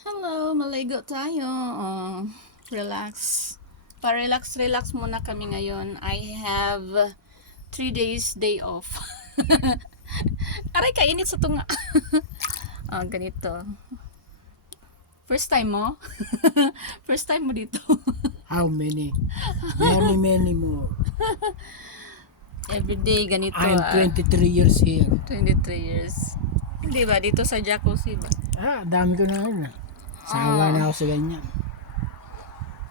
Hello, maligo tayo. Oh, relax. Pa-relax, relax muna kami ngayon. I have three days day off. Aray, kainit sa tunga. oh, ganito. First time mo? First time mo dito. How many? Many, many more. Everyday ganito. I'm ah. 23 years here. 23 years. Hindi ba? Dito sa jacuzzi ba? Ah, dami ko na yun. Sawa na ako sa ganyan.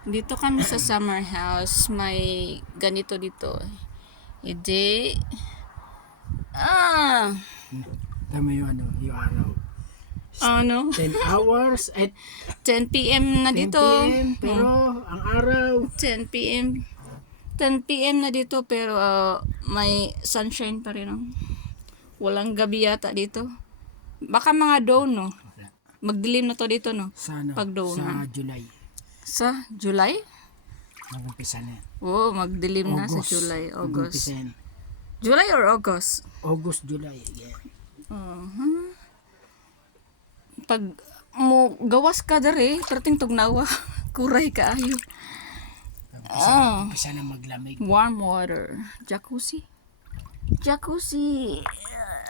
Dito kami sa summer house. May ganito dito. Hindi. Ah! Dami yung ano, yung araw. Ano? 10 hours at 10 p.m. na 10 dito. p.m. Pero ang araw, 10 p.m. 10 p.m. na dito pero ah, may sunshine pa rin. Oh. Walang gabi yata dito. Baka mga dawn, no? Magdilim na to dito, no? sa ano, Pag dawn sa July. Sa July? Mag-umpisa na. Oo, magdilim na sa August. July, August. Mag-umpisa yan. July or August? August, July. Yeah. Uh-huh. Pag mo gawas ka dere, perting tugnawa. Kuray ka ayo. Ah, Umpisa na maglamig. warm water. Jacuzzi. Jacuzzi.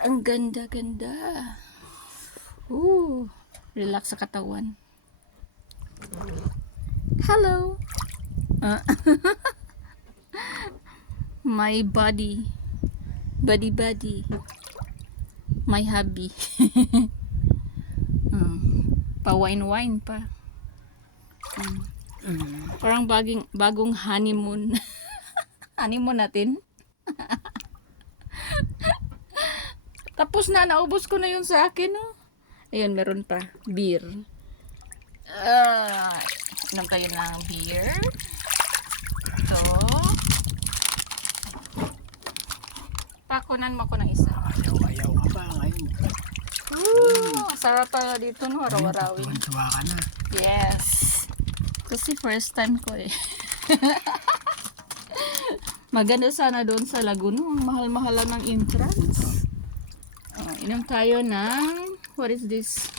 Ang ganda-ganda. Ooh, relax sa katawan. Hello. Ah. My body. Body body. My hubby. Hmm. Pa-wine-wine pa. Hmm. Parang baging, bagong honeymoon. honeymoon natin. Tapos na, naubos ko na yun sa akin. No? Ayun, meron pa. Beer. Ah, inom tayo ng beer. Ito. Pakunan mo ko ng isa. Ayaw-ayaw ka pa ngayon. Ooh, sarap pa dito no, araw-arawin. Tuwan-tuwa ka na. Yes. Kasi first time ko eh. Maganda sana doon sa Laguna. Ang mahal-mahal lang ng entrance. Oh, inom tayo ng, what is this?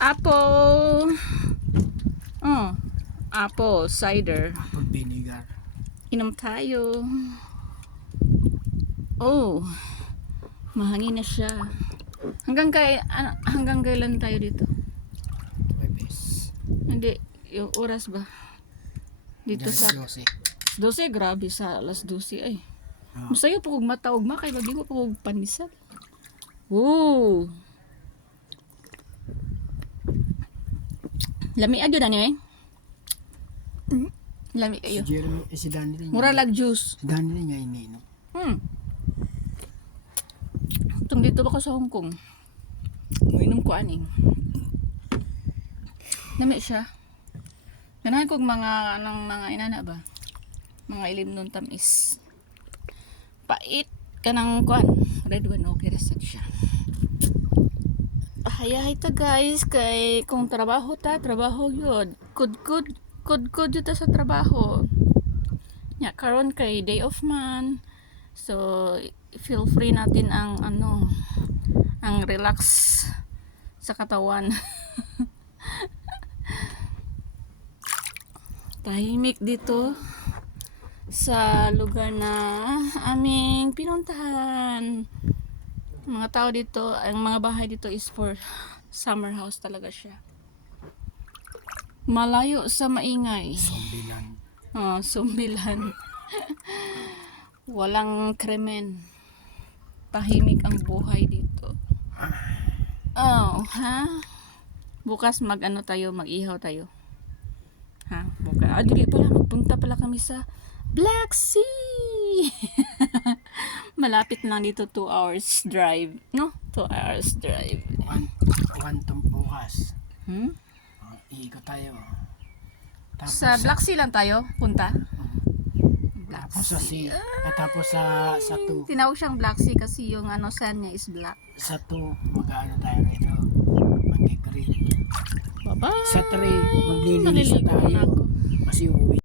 Apple. Oh, apple cider. Apple vinegar. Inom tayo. Oh, mahangin na siya. Hanggang kay ano, hanggang kailan tayo dito? Hindi, yung oras ba? Dito sa 12. 12, grabe sa alas 12 ay. Ah. Masayo po kung mataog ma, kay babi ko po panisal. Woo! Lami agyo na niyo eh. Lami Si kayo. Jeremy, eh, si Danny. Mura lag juice. Si Danny nga iniinom. Hmm. Itong dito ba ko sa Hong Kong? Uminom ko aning. Lami siya. Ganahan kong mga, anong mga inana ba? Mga ilim nun tamis. Pait ka ng kuan. Red one, okay resad siya. Hayahay ta guys, kay kung trabaho ta, trabaho yun. Kud kud, kud kud yun ta sa trabaho. Nya, karon kay day off man. So, feel free natin ang ano, ang relax sa katawan. Tahimik dito sa lugar na aming pinuntahan. Mga tao dito, ang mga bahay dito is for summer house talaga siya. Malayo sa maingay. Bilang. Oh, sumbilan. Walang kremen. Tahimik ang buhay dito. Oh, ha? Bukas mag-ano tayo, mag-ihaw tayo. Ha? Bukas. Ah, dili pala. Magpunta pala kami sa Black Sea. Malapit lang dito 2 hours drive. No? 2 hours drive. One, one to bukas. Hmm? Uh, iikot tayo. Tapos, Sa Black Sea lang tayo punta. Black tapos sa si, eh, tapos sa sa two, Tinawag siyang Black Sea kasi yung ano sand niya is black. sa two, mag-ano tayo rito. Mag-grill. Bye-bye! Sa three, maglilinis Naliligo na tayo. na ako. Kasi uwi